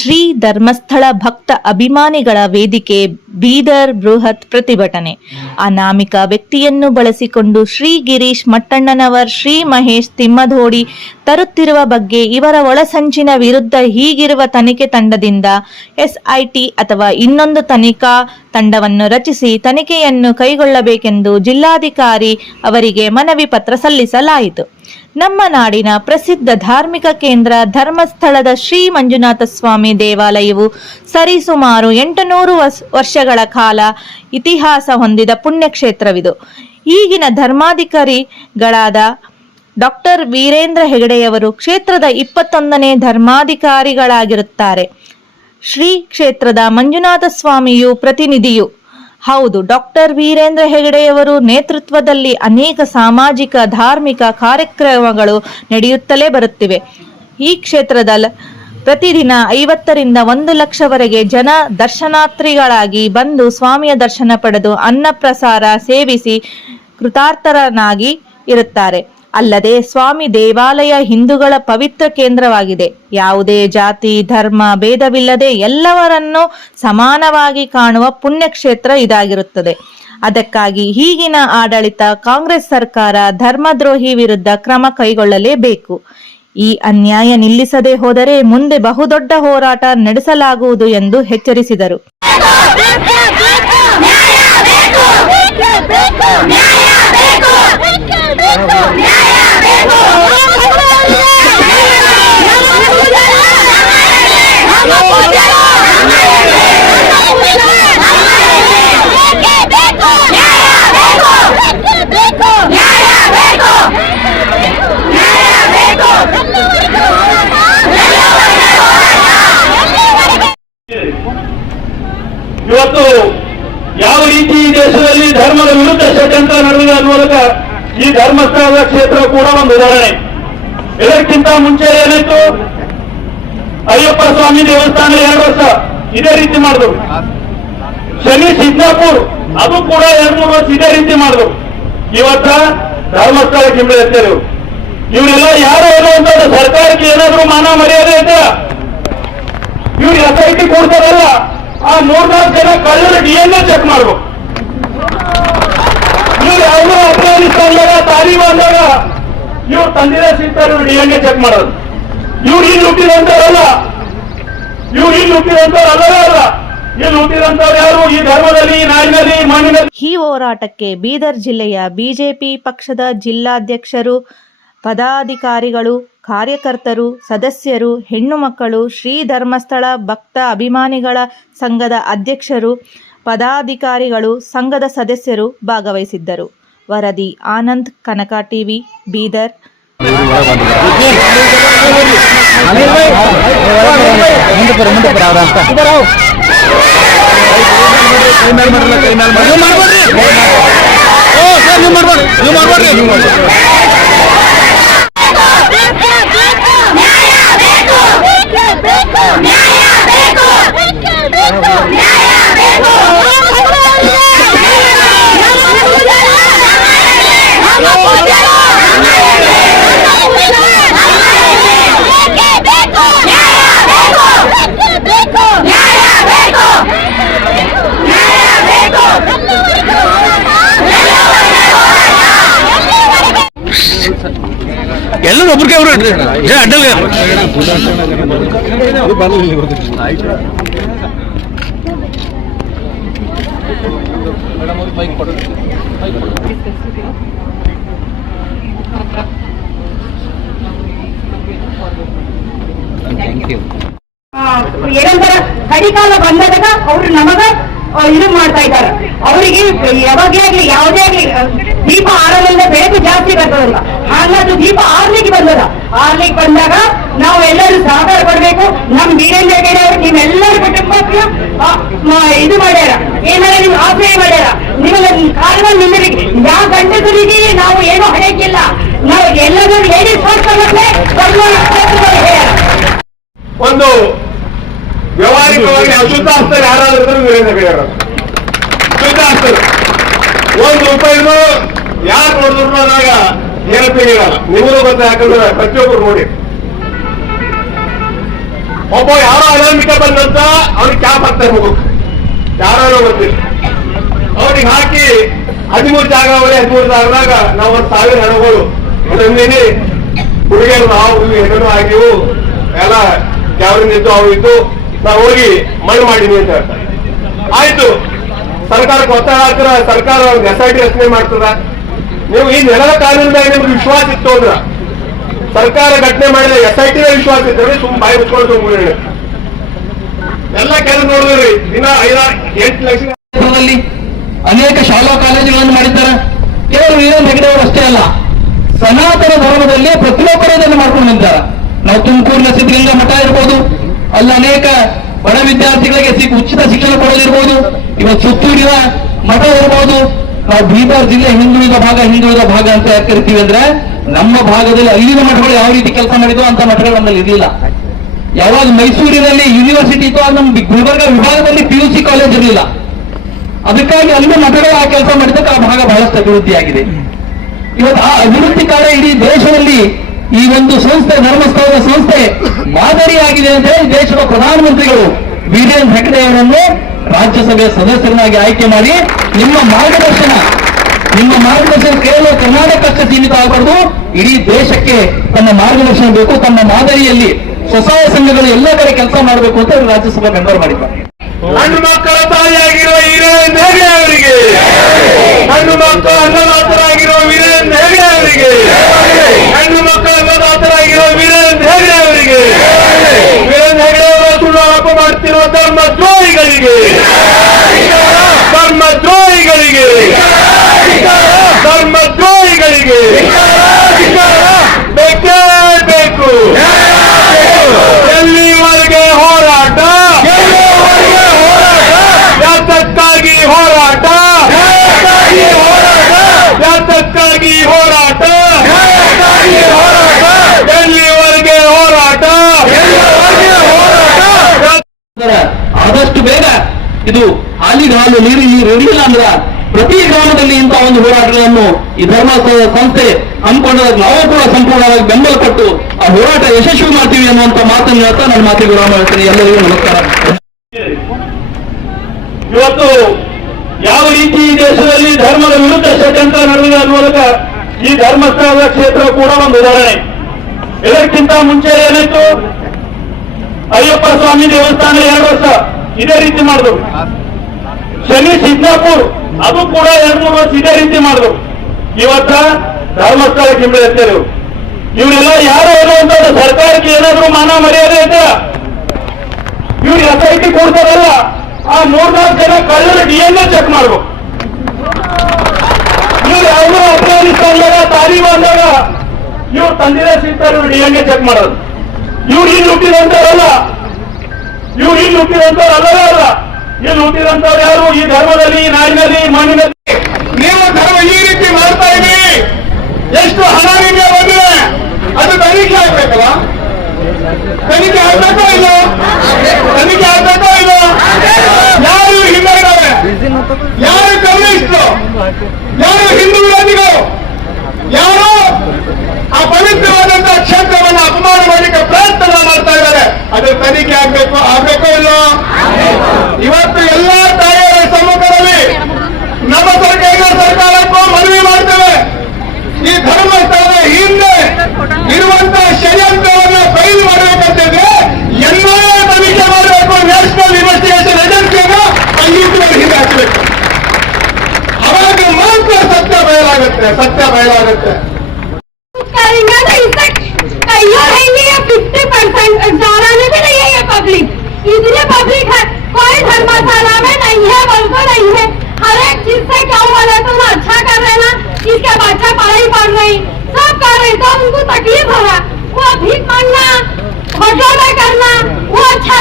ಶ್ರೀ ಧರ್ಮಸ್ಥಳ ಭಕ್ತ ಅಭಿಮಾನಿಗಳ ವೇದಿಕೆ ಬೀದರ್ ಬೃಹತ್ ಪ್ರತಿಭಟನೆ. ಅನಾಮಿಕ ವ್ಯಕ್ತಿಯನ್ನು ಬಳಸಿಕೊಂಡು ಶ್ರೀ ಗಿರೀಶ್ ಮಟ್ಟಣ್ಣನವರ್, ಶ್ರೀ ಮಹೇಶ್ ತಿಮ್ಮಧೋಡಿ ತರುತ್ತಿರುವ ಬಗ್ಗೆ ಇವರ ಒಳಸಂಚಿನ ವಿರುದ್ಧ ಹೀಗಿರುವ ತನಿಖೆ ತಂಡದಿಂದ ಎಸ್ಐಟಿ ಅಥವಾ ಇನ್ನೊಂದು ತನಿಖಾ ತಂಡವನ್ನು ರಚಿಸಿ ತನಿಖೆಯನ್ನು ಕೈಗೊಳ್ಳಬೇಕೆಂದು ಜಿಲ್ಲಾಧಿಕಾರಿ ಅವರಿಗೆ ಮನವಿ ಪತ್ರ ಸಲ್ಲಿಸಲಾಯಿತು. ನಮ್ಮ ನಾಡಿನ ಪ್ರಸಿದ್ಧ ಧಾರ್ಮಿಕ ಕೇಂದ್ರ ಧರ್ಮಸ್ಥಳದ ಶ್ರೀ ಮಂಜುನಾಥ ಸ್ವಾಮಿ ದೇವಾಲಯವು ಸರಿಸುಮಾರು 800 ವರ್ಷಗಳ ಕಾಲ ಇತಿಹಾಸ ಹೊಂದಿದ ಪುಣ್ಯಕ್ಷೇತ್ರವಿದು. ಈಗಿನ ಧರ್ಮಾಧಿಕಾರಿಗಳಾದ ಡಾಕ್ಟರ್ ವೀರೇಂದ್ರ ಹೆಗಡೆಯವರು ಕ್ಷೇತ್ರದ 21ನೇ ಧರ್ಮಾಧಿಕಾರಿಗಳಾಗಿರುತ್ತಾರೆ. ಶ್ರೀ ಕ್ಷೇತ್ರದ ಮಂಜುನಾಥ ಸ್ವಾಮಿಯು ಪ್ರತಿನಿಧಿಯು ಹೌದು. ಡಾಕ್ಟರ್ ವೀರೇಂದ್ರ ಹೆಗಡೆಯವರು ನೇತೃತ್ವದಲ್ಲಿ ಅನೇಕ ಸಾಮಾಜಿಕ ಧಾರ್ಮಿಕ ಕಾರ್ಯಕ್ರಮಗಳು ನಡೆಯುತ್ತಲೇ ಬರುತ್ತಿವೆ. ಈ ಕ್ಷೇತ್ರದ ಪ್ರತಿದಿನ 50ರಿಂದ 1 ಲಕ್ಷವರೆಗೆ ಜನ ದರ್ಶನಾರ್ಥಿಗಳಾಗಿ ಬಂದು ಸ್ವಾಮಿಯ ದರ್ಶನ ಪಡೆದು ಅನ್ನಪ್ರಸಾದ ಸೇವಿಸಿ ಕೃತಾರ್ಥರನಾಗಿ ಇರುತ್ತಾರೆ. ಅಲ್ಲದೆ ಸ್ವಾಮಿ ದೇವಾಲಯ ಹಿಂದೂಗಳ ಪವಿತ್ರ ಕೇಂದ್ರವಾಗಿದೆ. ಯಾವುದೇ ಜಾತಿ ಧರ್ಮ ಭೇದವಿಲ್ಲದೆ ಎಲ್ಲವರನ್ನೂ ಸಮಾನವಾಗಿ ಕಾಣುವ ಪುಣ್ಯಕ್ಷೇತ್ರ ಇದಾಗಿರುತ್ತದೆ. ಅದಕ್ಕಾಗಿ ಈಗಿನ ಆಡಳಿತ ಕಾಂಗ್ರೆಸ್ ಸರ್ಕಾರ ಧರ್ಮದ್ರೋಹಿ ವಿರುದ್ಧ ಕ್ರಮ ಕೈಗೊಳ್ಳಲೇಬೇಕು. ಈ ಅನ್ಯಾಯ ನಿಲ್ಲಿಸದೆ ಹೋದರೆ ಮುಂದೆ ಬಹುದೊಡ್ಡ ಹೋರಾಟ ನಡೆಸಲಾಗುವುದು ಎಂದು ಎಚ್ಚರಿಸಿದರು. ಇವತ್ತು ಯಾವ ರೀತಿ ಈ ದೇಶದಲ್ಲಿ ಧರ್ಮದ ವಿರುದ್ಧ ಷಡ್ಯಂತ್ರ ನಡೆದಿದೆ ಅನ್ನೋದಕ್ಕ ಈ ಧರ್ಮಸ್ಥಳದ ಕ್ಷೇತ್ರ ಕೂಡ ಒಂದು ಉದಾಹರಣೆ. ಇದಕ್ಕಿಂತ ಮುಂಚೆ ಏನಾಯ್ತು, ಅಯ್ಯಪ್ಪ ಸ್ವಾಮಿ ದೇವಸ್ಥಾನ 2 ವರ್ಷ ಇದೇ ರೀತಿ ಮಾಡಿದ್ರು. ಶನಿ ಸಿದ್ದಾಪುರ್ ಅದು ಕೂಡ 2-3 ವರ್ಷ ಇದೇ ರೀತಿ ಮಾಡಿದ್ರು. ಇವತ್ತ ಧರ್ಮಸ್ಥಳ ಕಿಂಬೆ ಎತ್ತರು. ಇವರೆಲ್ಲ ಯಾರು ಅನ್ನುವಂಥದ್ದು ಸರ್ಕಾರಕ್ಕೆ ಏನಾದ್ರೂ ಮಾನ ಮರ್ಯಾದೆ ಇದೆ? ಇವ್ರು SIT ಕೊಡ್ತಾರಲ್ಲ, ಆ 3-4 ಜನ ಕಳ್ಳರ DNA ಚೆಕ್ ಮಾಡ್ಬೇಕು. ಇವ್ರು ಯಾವ್ದು ಅಫ್ಘಾನಿಸ್ತಾನದಾಗ ತಾಲಿಬಾನ್ದಾಗ ಇವ್ರು ತಂದಿರ ಸಿಗ್ತಾರೆ, ಇವ್ರು DNA ಚೆಕ್ ಮಾಡೋದು. ಇವ್ರು ಇಲ್ಲಿ ಹುಟ್ಟಿದಂತವ್ರಲ್ಲ, ಇವ್ರು ಇಲ್ಲಿ ಹುಟ್ಟಿದಂತವ್ರು ಅಲ್ಲ. ಇಲ್ಲಿ ಹುಟ್ಟಿದಂತವ್ರು ಯಾರು? ಈ ಧರ್ಮದಲ್ಲಿ, ನಾಡಿನಲ್ಲಿ, ಮಣ್ಣಿನಲ್ಲಿ. ಈ ಹೋರಾಟಕ್ಕೆ ಬೀದರ್ ಜಿಲ್ಲೆಯ ಬಿಜೆಪಿ ಪಕ್ಷದ ಜಿಲ್ಲಾಧ್ಯಕ್ಷರು, ಪದಾಧಿಕಾರಿಗಳು, ಕಾರ್ಯಕರ್ತರು, ಸದಸ್ಯರು, ಹೆಣ್ಣು ಮಕ್ಕಳು, ಶ್ರೀ ಧರ್ಮಸ್ಥಳ ಭಕ್ತ ಅಭಿಮಾನಿಗಳ ಸಂಘದ ಅಧ್ಯಕ್ಷರು, ಪದಾಧಿಕಾರಿಗಳು, ಸಂಘದ ಸದಸ್ಯರು ಭಾಗವಹಿಸಿದ್ದರು. ವರದಿ ಆನಂದ್, ಕನಕ ಟಿವಿ, ಬೀದರ್. ಎಲ್ಲರೂ ಒಬ್ಬರಿಗೆ ಅವರು ಅಡ್ಡಲ್ ಏನಂತಾರ ಕಡಿಕಾಲ ಬಂದಾಗ ಅವ್ರು ನಮಗ ಇದು ಮಾಡ್ತಾ ಇದ್ದಾರೆ. ಅವರಿಗೆ ಯಾವಾಗೇ ಆಗ್ಲಿ ಯಾವುದೇ ಆಗ್ಲಿ ದೀಪ ಆರಲಿಂದ ಬೆಳಕು ಜಾಸ್ತಿ ಬರ್ತದಲ್ಲ, ಹಾಗಾದ್ರೆ ದೀಪ ಆರ್ಲಿಕ್ಕೆ ಬಂದಾಗ ನಾವು ಎಲ್ಲರೂ ಸಹಕಾರ ಕೊಡ್ಬೇಕು. ನಮ್ ವೀರೇಂದ್ರ ಹೆಗಡೆ ಅವರು ನೀವೆಲ್ಲರೂ ಕುಟುಂಬಕ್ಕೆ ಇದು ಮಾಡ್ಯಾರ, ಏನಾರ ನಿಮ್ ಆಶ್ರಯ ಮಾಡ್ಯಾರ. ನಿಮಗೆ ಕಾರಣ ನಿಮ್ಮರಿಗೆ ಯಾವ ಗಂಡಸರಿಗೆ ನಾವು ಏನೂ ಹಳೆಯಕ್ಕಿಲ್ಲ. ನಾವು ಎಲ್ಲರೂ ಲೇಡೀಸ್ ಒಂದು ವ್ಯವಹಾರಿಕವಾಗಿ ಅಶುದ್ಧ ಹಸ್ತರು ಯಾರಾದ್ರೂ ವೀರೇಂದ್ರ ಹೆಗಡೆ ಶುದ್ಧ ಹಸ್ತರು. ₹1 ಯಾರು ನೋಡಿದ್ರು ಅದಾಗ ಏನಪ್ಪ ಇರಲ್ಲ. ನಿಮಗೂ ಗೊತ್ತ, ಯಾಕಂದ್ರೆ ಪ್ರತಿಯೊಬ್ಬರು ನೋಡಿ ಒಬ್ಬ ಯಾರೋ ಅನಾಮಿಕ ಬಂದಂತ ಅವ್ರಿಗೆ ಕ್ಯಾಪ್ ಹಾಕ್ತಾರೆ ಮಗುಕ್ ಯಾರೋ ಗೊತ್ತಿಲ್ಲ ಅವ್ರಿಗೆ ಹಾಕಿ 13 ಜಾಗ ಅವರೇ 13 ಜಾಗದಾಗ ನಾವು 1,000 ಹಣಗಳು ಒಂದೊಂದಿನಿ ಹುಡುಗಿಯರು ನಾವು ಹೆಣ್ಣು ಆಗಿವು ಎಲ್ಲ ಯಾವ್ರಿಂದ ಇದ್ದು ಅವು ಇದ್ದು ನಾವು ಹೋಗಿ ಮಣ್ಣು ಮಾಡಿದ್ವಿ ಅಂತ ಹೇಳ್ತಾರೆ. ಆಯ್ತು, ಸರ್ಕಾರಕ್ಕೆ ಒತ್ತಡ ಹಾಕಿರ ಸರ್ಕಾರ ಒಂದು SIT ರಚನೆ ಮಾಡ್ತದ. ನೀವು ಈ ನೆಲದ ಕಾನೂನಿನಾಗ ನಿಮ್ಗೆ ವಿಶ್ವಾಸ ಇತ್ತು ಅಂದ್ರ ಸರ್ಕಾರ ಘಟನೆ ಮಾಡಿದ SIT ವಿಶ್ವಾಸ ಇದ್ರೆ ಬಾಯಿ ಮುಚ್ಕೊಂಡು ಸುಮ್ಮನೆ ಎಲ್ಲ ಕೆಲಸ ನೋಡಿದ್ರಿ. ದಿನ 8 ಲಕ್ಷ ಅನೇಕ ಶಾಲಾ ಕಾಲೇಜುಗಳನ್ನು ಮಾಡಿದ್ದಾರೆ. ಕೇವಲ ವೀರೇಂದ್ರ ಹೆಗಡೆ ಅವರು ಅಷ್ಟೇ ಅಲ್ಲ, ಸನಾತನ ಧರ್ಮದಲ್ಲಿ ಪ್ರತಿಯೊಬ್ಬರು ಇದನ್ನು ಮಾಡ್ಕೊಂಡು ನಿಂತಾರೆ. ನಾವು ತುಮಕೂರಿನ ಸಿದ್ಧಗಂಗಾ ಮಠ ಇರ್ಬೋದು, ಅಲ್ಲಿ ಅನೇಕ ಬಡ ವಿದ್ಯಾರ್ಥಿಗಳಿಗೆ ಉಚಿತ ಶಿಕ್ಷಣ ಕೊಡೋದಿರ್ಬೋದು, ಇವತ್ತು ಸುತ್ತೂರಿನ ಮಠ ಇರ್ಬೋದು. ನಾವು ಬೀದರ್ ಜಿಲ್ಲೆ ಹಿಂದುಳಿದ ಭಾಗ ಅಂತ ಯಾಕೆ ಕರಿತೀವಿ ಅಂದ್ರೆ, ನಮ್ಮ ಭಾಗದಲ್ಲಿ ಅಲ್ಲಿನ ಮಠಗಳು ಯಾವ ರೀತಿ ಕೆಲಸ ಮಾಡಿದ್ವು ಅಂತ ಮಠಗಳು ನಮ್ಮಲ್ಲಿ ಇರಲಿಲ್ಲ. ಯಾವಾಗ ಮೈಸೂರಿನಲ್ಲಿ ಯೂನಿವರ್ಸಿಟಿ ಇತ್ತು, ನಮ್ಮ ಗುಲ್ಬರ್ಗ ವಿಭಾಗದಲ್ಲಿ PUC ಕಾಲೇಜ್ ಇರಲಿಲ್ಲ. ಅದಕ್ಕಾಗಿ ಅಲ್ಲಿ ಮಠಗಳು ಆ ಕೆಲಸ ಮಾಡಿದ್ದಕ್ಕೆ ಆ ಭಾಗ ಬಹಳಷ್ಟು ಅಭಿವೃದ್ಧಿಯಾಗಿದೆ. ಇವತ್ತು ಆ ಅಭಿವೃದ್ಧಿ ಕಾರ್ಯ ಇಡೀ ದೇಶದಲ್ಲಿ ಈ ಒಂದು ಸಂಸ್ಥೆ, ಧರ್ಮಸ್ಥಳದ ಸಂಸ್ಥೆ ಮಾದರಿಯಾಗಿದೆ ಅಂತ ಹೇಳಿ ದೇಶದ ಪ್ರಧಾನಮಂತ್ರಿಗಳು ವೀರೇಂದ್ರ ಹೆಗಡೆ ಅವರನ್ನು ರಾಜ್ಯಸಭೆಯ ಸದಸ್ಯರನ್ನಾಗಿ ಆಯ್ಕೆ ಮಾಡಿ ನಿಮ್ಮ ಮಾರ್ಗದರ್ಶನ ಕೇವಲ ಕರ್ನಾಟಕಕ್ಕೆ ಸೀಮಿತ ಆಗಬಾರ್ದು, ಇಡೀ ದೇಶಕ್ಕೆ ತಮ್ಮ ಮಾರ್ಗದರ್ಶನ ಬೇಕು. ತಮ್ಮ ಮಾದರಿಯಲ್ಲಿ ಸ್ವಸಹಾಯ ಸಂಘಗಳು ಎಲ್ಲ ಕಡೆ ಕೆಲಸ ಮಾಡಬೇಕು ಅಂತ ರಾಜ್ಯಸಭೆ ಮೆಂಬರ್ ಮಾಡಿದ್ದಾರೆ. ಹೆಣ್ಣು ಮಕ್ಕಳ ತಾಯಿಯಾಗಿರುವ ವೀರೇಂದ್ರ ಹೆಗಡೆ ಅವರಿಗೆ, ಹೆಣ್ಣು ಮಕ್ಕಳ ಅನ್ನದಾತರಾಗಿರುವ ವೀರೇಂದ್ರ ಹೆಗಡೆ ಅವರಿಗೆ, ಹೆಣ್ಣು ಮಕ್ಕಳ ಅನ್ನದಾತರಾಗಿರುವ ವೀರೇಂದ್ರ ಹೆಗಡೆ ಅವರಿಗೆ, ವೀರೇಂದ್ರ ಹೆಗಡೆ ಅವರ ಸುಳ್ಳು ಆರೋಪ ಮಾಡುತ್ತಿರುವ ಧರ್ಮದ್ರೋಹಿಗಳಿಗೆ, ಧರ್ಮದ್ರೋಹಿಗಳಿಗೆ ಬೇಕೇ ಬೇಕು. ಎಲ್ಲಿವರೆಗೆ ಹೋರಾಟ, ಯಾತಕ್ಕಾಗಿ ಹೋರಾಟ, ಯಾತಕ್ಕಾಗಿ ಹೋರಾಟ, ಎಲ್ಲಿವರೆಗೆ ಹೋರಾಟ. ಆದಷ್ಟು ಬೇಗ ಇದು ಹಾಲಿನ ಹಾಲು ನೀರು ಇರಲಿಲ್ಲ ಅಂದ್ರ ಪ್ರತಿ ಗ್ರಾಮದಲ್ಲಿ ಇಂತಹ ಒಂದು ಹೋರಾಟಗಳನ್ನು ಈ ಧರ್ಮಸ್ಥಳ ಸಂಸ್ಥೆ ಹಮ್ಮಿಕೊಂಡಾಗ ನಾವು ಕೂಡ ಸಂಪೂರ್ಣವಾಗಿ ಬೆಂಬಲ ಕೊಟ್ಟು ಆ ಹೋರಾಟ ಯಶಸ್ವಿ ಮಾಡ್ತೀವಿ ಅನ್ನುವಂತ ಮಾತನ್ನು ಹೇಳ್ತಾ ನನ್ನ ಮಾತಿಗೆ ವಿರಾಮ ಹೇಳ್ತೀನಿ. ಎಲ್ಲರಿಗೂ ನಮಸ್ಕಾರ. ಇವತ್ತು ಯಾವ ರೀತಿ ಈ ದೇಶದಲ್ಲಿ ಧರ್ಮದ ವಿರುದ್ಧ ಷಡ್ಯಂತ್ರ ನಡೆದಿದೆ ಅನ್ನೋದಕ್ಕೆ ಈ ಧರ್ಮಸ್ಥಳದ ಕ್ಷೇತ್ರ ಕೂಡ ಒಂದು ಉದಾಹರಣೆ. ಇದಕ್ಕಿಂತ ಮುಂಚೆ ಏನಾಯ್ತು, ಅಯ್ಯಪ್ಪ ಸ್ವಾಮಿ ದೇವಸ್ಥಾನ 2 ವರ್ಷ ಇದೇ ರೀತಿ ಮಾಡಿದ್ರು. ಶನಿ ಸಿದ್ದಾಪುರ್ ಅದು ಕೂಡ 2-3 ವರ್ಷ ಇದೇ ರೀತಿ ಮಾಡಿದ್ರು. ಇವತ್ತ ಧರ್ಮಸ್ಥಳ ಕಿಂಬೆ ಎತ್ತರು. ಇವರೆಲ್ಲ ಯಾರು ಅನ್ನುವಂಥದ್ದು ಸರ್ಕಾರಕ್ಕೆ ಏನಾದ್ರೂ ಮಾನ ಮರ್ಯಾದೆ ಐತೆ? ಇವ್ರು SIT ಕೊಡ್ತಾರಲ್ಲ, ಆ 3-4 ಜನ ಕಳ್ಳರ DNA ಚೆಕ್ ಮಾಡ್ಬೇಕು. ಇವ್ರು ಯಾವುದೋ ಅಫ್ಘಾನಿಸ್ತಾನದಾಗ ತಾಲಿಬಾನ್ದಾಗ ಇವ್ರು ತಂದಿದೆ ಸಿಗ್ತಾರೆ, ಇವ್ರು DNA ಚೆಕ್ ಮಾಡೋದು. ಇವ್ರು ಇಲ್ಲಿ ಹುಟ್ಟಿದಂತವ್ರಲ್ಲ, ಇಲ್ಲಿ ಹುಟ್ಟಿದಂತವ್ರು ಯಾರು? ಈ ಧರ್ಮದಲ್ಲಿ, ನಾಡಿನಲ್ಲಿ, ಮಣ್ಣಿನಲ್ಲಿ ನೀವು ಧರ್ಮ ಈ ರೀತಿ ಮಾಡ್ತಾ ಇದ್ದೀರಿ. ಎಷ್ಟು ಹಣ ನಿಮಗೆ ಬಂದಿದೆ ಅದು ತನಿಖೆ ಆಗ್ಬೇಕಲ್ಲ? ತನಿಖೆ ಆಗ್ಬೇಕೋ ಇಲ್ಲ? ಯಾರು ಹಿಂದೆ ಇದ್ದಾರೆ? ಯಾರು ಕಮ್ಯುನಿಸ್ಟರು? ಯಾರು ಹಿಂದೂ ವಿರೋಧಿಗಳು? ಯಾರು ಆ ಪವಿತ್ರವಾದಂತಹ ಕ್ಷೇತ್ರವನ್ನು ಅಪಮಾನ ಮಾಡಲಿಕ್ಕೆ ಪ್ರಯತ್ನ ಮಾಡ್ತಾ ಇದ್ದಾರೆ? ಅದು ತನಿಖೆ ಆಗ್ಬೇಕೋ ಇಲ್ಲೋ? ಇವತ್ತು ಎಲ್ಲಾ ತಾಯಿಯರ ಸಮ್ಮುಖದಲ್ಲಿ ನಮ್ಮ ಸರ್ಕಾರಕ್ಕೂ ಮನವಿ ಮಾಡ್ತೇವೆ. ಈ ಧರ್ಮಸ್ಥಳದ ಹಿಂದೆ ಇರುವಂತಹ ಷಡ್ಯಂತ್ರವನ್ನು ಬಯಲು ಮಾಡಬೇಕಂತಿದ್ರೆ NIA ತನಿಖೆ ಮಾಡಬೇಕು. ನ್ಯಾಷನಲ್ ಇನ್ವೆಸ್ಟಿಗೇಷನ್ ಏಜೆನ್ಸಿಯನ್ನು ಹಿಂದೆ ಹಾಕಬೇಕು. ಅವಾಗ ಮಾತ್ರ ಸತ್ಯ ಬಯಲಾಗುತ್ತೆ. इतने पब्लिक है, कोई धर्मशाला में नहीं है, बिल्कुल नहीं है. हर एक चीज से क्या बोले तुम अच्छा कर रहे ना, इसके बच्चे पढ़ाई पढ़ रही, सब कर रही, तो उनको तकलीफ हो रहा. वो भीख मांगना, बटोरा करना, वो अच्छा